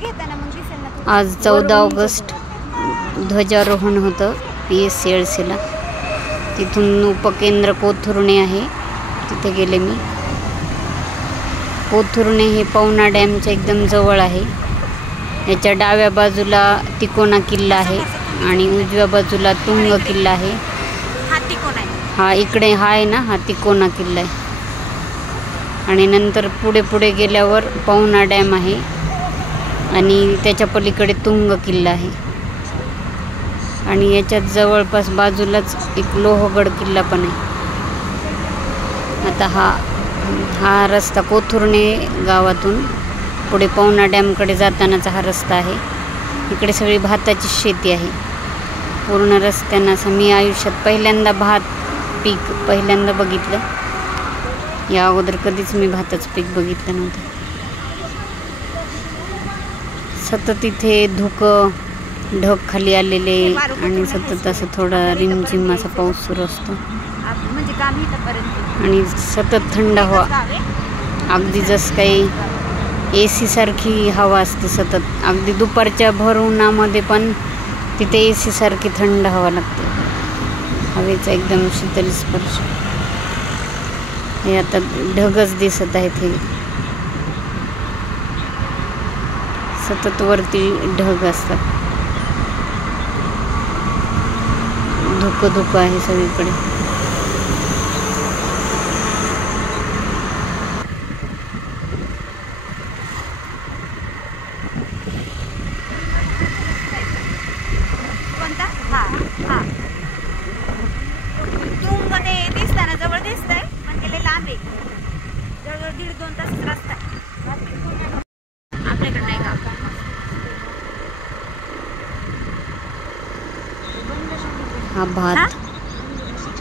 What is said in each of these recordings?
आज 14 ऑगस्ट ध्वजारोहण होतं PSCLCला. तिथून उपकेंद्र कोथुर्णे आहे, तिथे गेले मी. कोथुर्णे हे पवना डॅमच्या एकदम जवळ आहे. याच्या डाव्या बाजूला तिकोना किल्ला आहे आणि उजव्या बाजूला तुंग किल्ला आहे. हा इकडे हा आहे ना, हा तिकोना किल्ला आहे. आणि नंतर पुढे गेल्यावर पवना डॅम आहे आणि त्याच्या पलीकडे तुंग किल्ला आहे. आणि याच्यात जवळपास बाजूलाच एक लोहगड किल्ला पण आहे. आता हा रस्ता कोथुर्णे गावातून पुढे पवना डॅमकडे जातानाचा हा रस्ता आहे. इकडे सगळी भाताची शेती आहे पूर्ण रस्त्यानं. असं मी आयुष्यात पहिल्यांदा भात पीक बघितलं. या अगोदर कधीच मी भाताचं पीक बघितलं नव्हतं. सतत इथे ढग खाली आलेले आणि सतत असं थोडा रिमझिम असा पाऊस सुरू असतो आणि सतत थंड हवा, अगदी जसं काही AC सारखी हवा असते सतत. अगदी दुपारच्या भर उन्हामध्ये पण तिथे AC सारखी थंड हवा लागते. हवेचा एकदम शीतल स्पर्श. हे आता ढगच दिसत आहेत, हे सतत वरती ढग असतात. धुकं आहे सगळीकडे. तुंग ते दिसताना जवळ दिसतंय पण गेले लांब आहे. जवळ 1.5-2 तास रस्ता आहे. आपल्याकडे नाही का. हा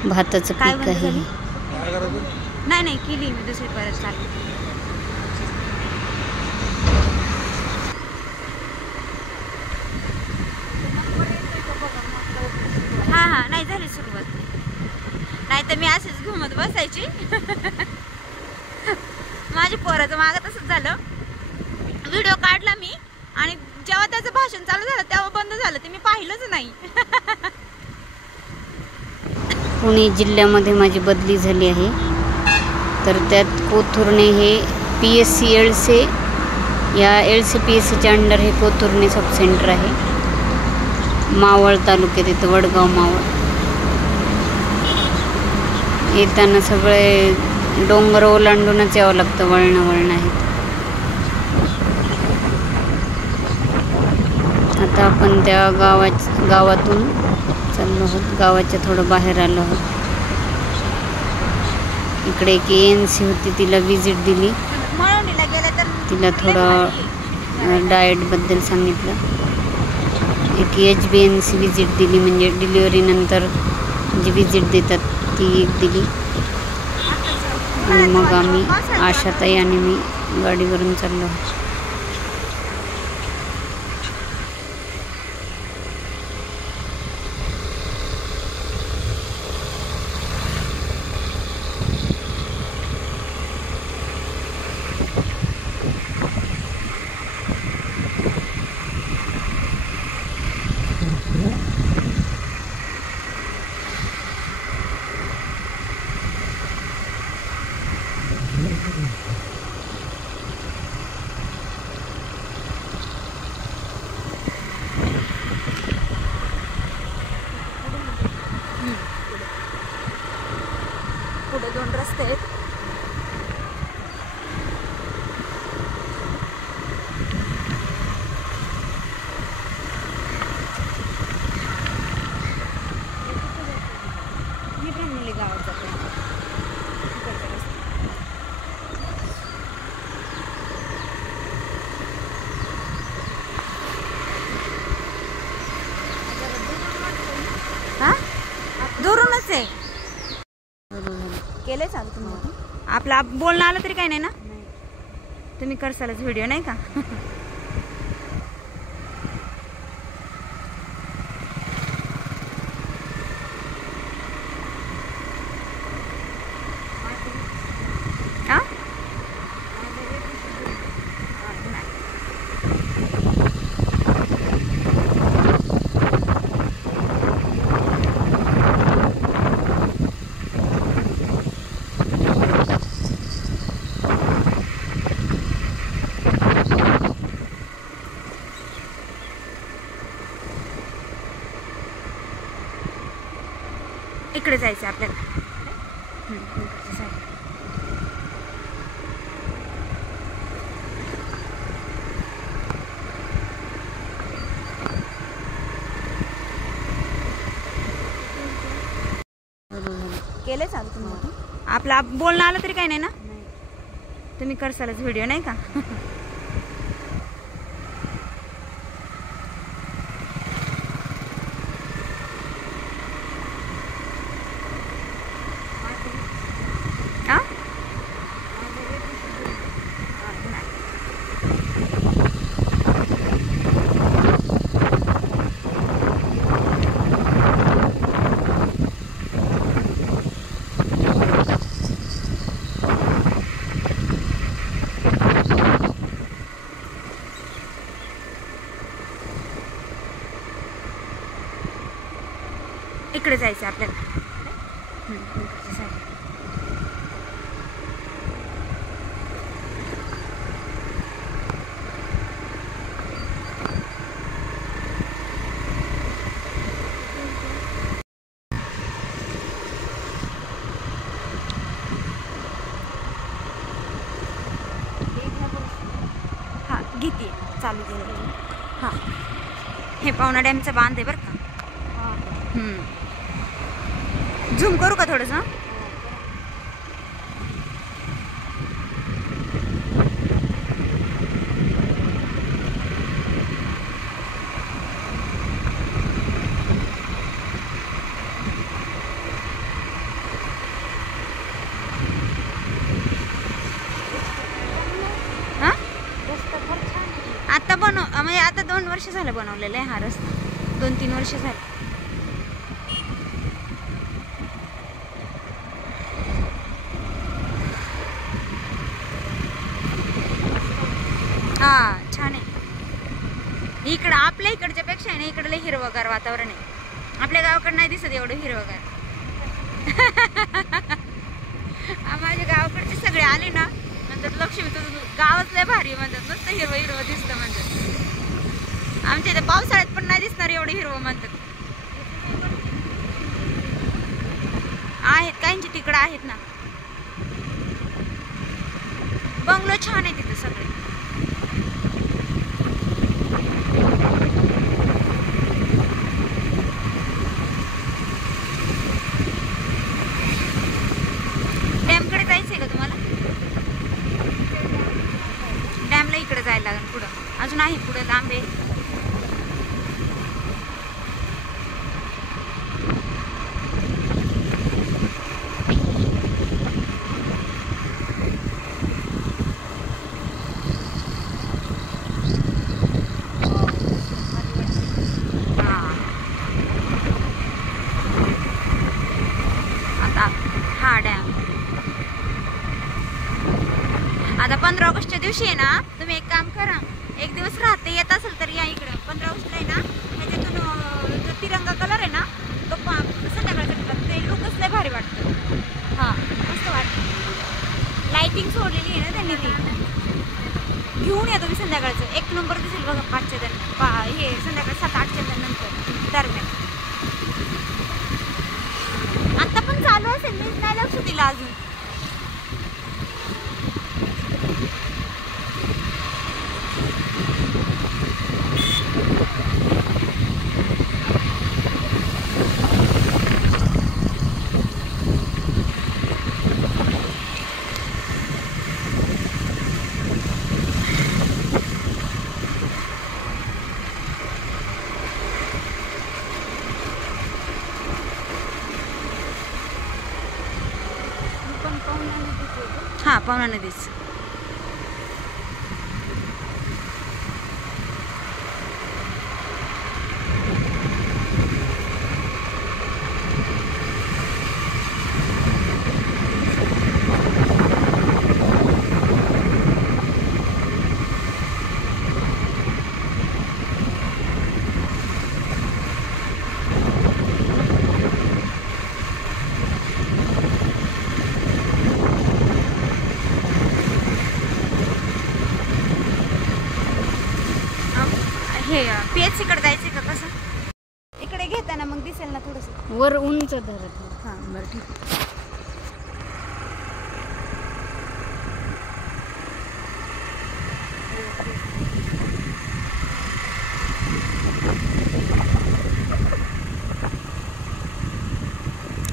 भाताचं पीक आहे. नाही केली मी दुसरी परत चालू. हा नाही झाली सुरुवात. नाही तर मी असेच घुमत बसायची. माझ्या पोराचं मागं तसंच झालं. व्हिडिओ काढला मी आणि जेव्हा त्याचं भाषण चालू झालं तेव्हा बंद झालं. ते मी पाहिलंच नाही. पुणे जिल्ह्यामध्ये माझी बदली झाली आहे. तर त्यात कोथुर्णे हे PSCLC या LCPSCच्या अंडर हे कोथुर्णे सब सेंटर आहे. मावळ तालुक्यात येतं, वडगाव मावळ. येताना सगळे डोंगर ओलांडूनच यावं लागतं. वळणं आहेत. आता आपण त्या गावातून चाललो आहोत. गावाच्या थोडं बाहेर आलो आहोत. इकडे एक ANC होती, तिला विजिट दिली. तिला थोडं डाएटबद्दल सांगितलं. एक HBNC विजिट दिली, म्हणजे डिलिव्हरीनंतर जी विजिट देतात ती एक दिली. आणि मग आम्ही आशाताई आणि मी गाडीवरून चाललो आहोत. पुढे 2 रस्ते आहेत. मी भेंडली गावात जाते. हा दुरूनच आहे. केलंय चालू तुम्ही. आपला बोलणं आलं तरी काही नाही ना. तुम्ही करसालच व्हिडिओ नाही का. इकडे जायचं आपल्याला. इकडच्या side. केलं चालू तुम्ही आपला बोलणं आलं तरी काही नाही ना. तुम्ही करसालच व्हिडिओ नाही का. इकडे जायचं आपल्याला. इकडच्या side. हा घेते चालू केलं. हा हे पवना डॅमचा बांध आहे बरं का. झूम करू का थोडंसं. आता म्हणजे आता 2 वर्ष झालं बनवलेलं आहे हा रस्ता. 2-3 वर्ष झाले. हा छान आहे. इकडं आपल्या इकडच्या पेक्षा आहे ना इकडलं हिरवगार वातावरण आहे. आपल्या गावाकडे नाही दिसत एवढं हिरवगार. माझ्या गावाकडचे सगळे आले ना म्हणतात लक्ष्मी तुझं गावच लय भारी म्हणतात. नुसतं हिरवं हिरवं दिसतं म्हणतात. आमच्या इथे पावसाळ्यात पण नाही दिसणार एवढं हिरवं म्हणतात. आहेत काहींची तिकडं आहेत ना. बंगलो छान आहे तिथं सगळे. डॅमकडे जायचंय का तुम्हाला. डॅमला इकडे जायला लागेल पुढं. अजून आहे पुढं लांब आहे. आता 15 ऑगस्टच्या दिवशी आहे ना तुम्ही एक काम करा. एक दिवस राहते येत असेल तर या इकडं. 15 ऑगस्टला आहे ना ह्याच्यातून जो तिरंगा कलर आहे ना तो संध्याकाळच्या ते लुकच लय भारी वाटतं. हां मस्त वाटतं. लाईटिंग सोडलेली आहे ना त्यांनी ती. घेऊन या तुम्ही संध्याकाळचं. 1 नंबर दिसेल बघा 5च्या हे संध्याकाळी 7-8च्या नंतर दरम्यान. आता पण चालू असेल मी नाही लक्ष दिलं अजून. हां पवना नदीच. हे PHC कडे जायचंय का कसं. इकडे घेताना मग दिसेल ना थोडंसं वर उंच धरत. हां बरं ठीक.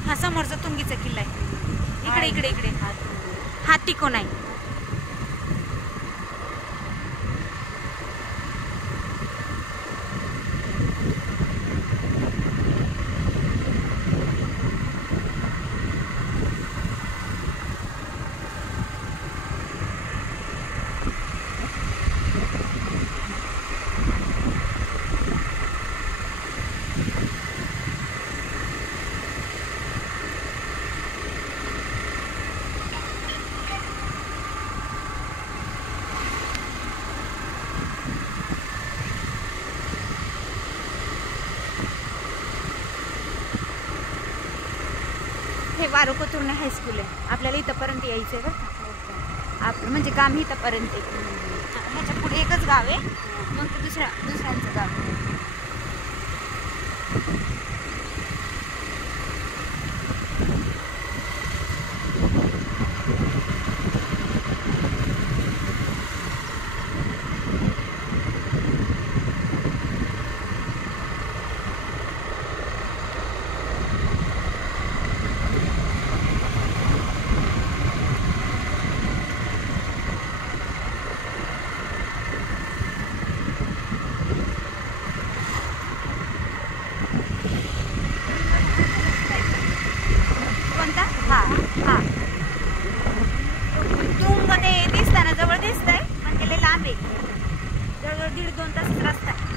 हा समोरचा तुंगीचा किल्ला आहे. इकडे इकडे इकडे हा तिकोन आहे. हे वारुकोतुर्णे हायस्कूल आहे. आपल्याला इथंपर्यंत यायचं आहे बरं का. आपलं म्हणजे काम इथंपर्यंत आहे. ह्याच्या पुढे एकच गाव आहे, मग ते दुसऱ्यांचं गाव आहे. हा हा तुंग ते दिसताना जवळ दिसतंय, पण ते लय लांब आहे. जवळजवळ 1.5-2 तास रस्ता आहे.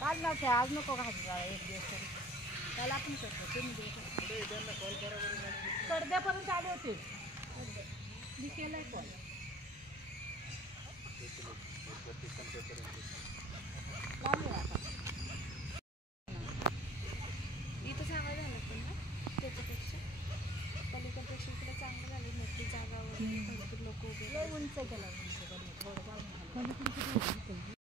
काल नव्हते, आज नको घालू एक दिवस तरी. काल आपण करतो कर्द्यापर्यंत आले होते. मी केलंय कॉल. इथं चांगलं झालं पण ना त्याच्यापेक्षा पलीकडपेक्षा इकडे चांगलं झालं. मोठी जागा वगैरे भरपूर लोक उभे उंच केलं.